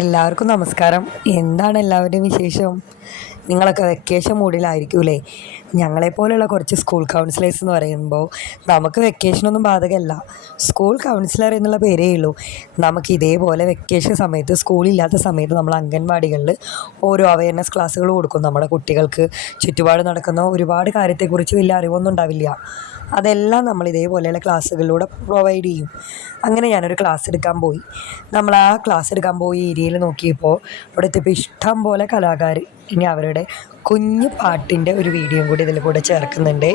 എല്ലാവർക്കും നമസ്കാരം. എന്താണ് എല്ലാവരുടെയും വിശേഷം? നിങ്ങളൊക്കെ വെക്കേഷൻ മൂഡിലായിരിക്കൂലേ? ഞങ്ങളെപ്പോലെയുള്ള കുറച്ച് സ്കൂൾ കൗൺസിലേഴ്സ് എന്ന് പറയുമ്പോൾ നമുക്ക് വെക്കേഷനൊന്നും ബാധകമല്ല. സ്കൂൾ കൗൺസിലർ എന്നുള്ള പേരേ ഉള്ളൂ. നമുക്ക് ഇതേപോലെ വെക്കേഷൻ സമയത്ത് സ്കൂളില്ലാത്ത സമയത്ത് നമ്മൾ അംഗൻവാടികളിൽ ഓരോ അവയർനെസ് ക്ലാസ്സുകൾ കൊടുക്കും. നമ്മുടെ കുട്ടികൾക്ക് ചുറ്റുപാട് നടക്കുന്ന ഒരുപാട് കാര്യത്തെക്കുറിച്ച് വലിയ അറിവൊന്നും ഉണ്ടാവില്ല. അതെല്ലാം നമ്മൾ ഇതേപോലെയുള്ള ക്ലാസ്സുകളിലൂടെ പ്രൊവൈഡ് ചെയ്യും. അങ്ങനെ ഞാനൊരു ക്ലാസ് എടുക്കാൻ പോയി. നമ്മൾ ആ ക്ലാസ് എടുക്കാൻ പോയി ഏരിയയിൽ നോക്കിയപ്പോൾ അവിടെ എത്തിയപ്പോൾ ഇഷ്ടം പോലെ കലാകാർ ഇനി അവരുടെ കുഞ്ഞു പാട്ടിൻ്റെ ഒരു വീഡിയോയും കൂടി ഇതിൽ കൂടെ ചേർക്കുന്നുണ്ട്.